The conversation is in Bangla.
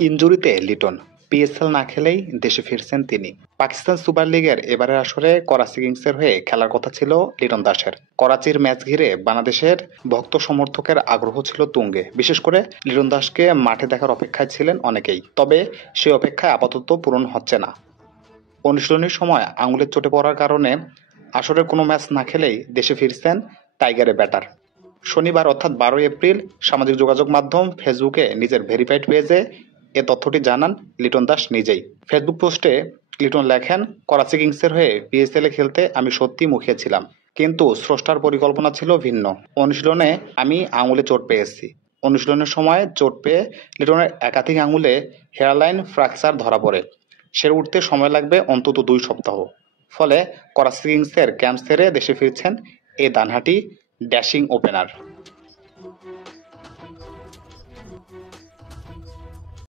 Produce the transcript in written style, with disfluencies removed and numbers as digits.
ইনজুরিতে লিটন, পিএসএল না খেলেই দেশে ফিরছেন তিনি। পাকিস্তান সুপার লিগের এবারের আসরে করাচি কিংসের হয়ে খেলার কথা ছিল লিটন দাসের। করাচির ম্যাচ ঘিরে বাংলাদেশের ভক্ত সমর্থকের আগ্রহ ছিল তুঙ্গে। বিশেষ করে লিটন দাসকে মাঠে দেখার অপেক্ষায় ছিলেন অনেকেই। তবে সেই অপেক্ষায় আপাতত পূরণ হচ্ছে না। অনুশীলনের সময় আঙুলের চোটে পড়ার কারণে আসরের কোনো ম্যাচ না খেলেই দেশে ফিরছেন টাইগারের ব্যাটার। শনিবার অর্থাৎ 12 এপ্রিল সামাজিক যোগাযোগ মাধ্যম ফেসবুকে নিজের ভেরিফাইড পেজে এ তথ্যটি জানান লিটন দাস নিজেই। ফেসবুক পোস্টে লিটন লেখেন, করাচি কিংসের হয়ে পিএসএলে খেলতে আমি সত্যি মুখিয়ে ছিলাম, কিন্তু স্রষ্টার পরিকল্পনা ছিল ভিন্ন। অনুশীলনে আমি আঙুলে চোট পেয়েছি। অনুশীলনের সময় চোট পেয়ে লিটনের একাধিক আঙুলে হেয়ারলাইন ফ্র্যাকচার ধরা পড়ে। সেরে উঠতে সময় লাগবে অন্তত 2 সপ্তাহ। ফলে করাচি কিংসের ক্যাম্প ছেড়ে দেশে ফিরছেন এই ডানহাতি ড্যাশিং ওপেনার।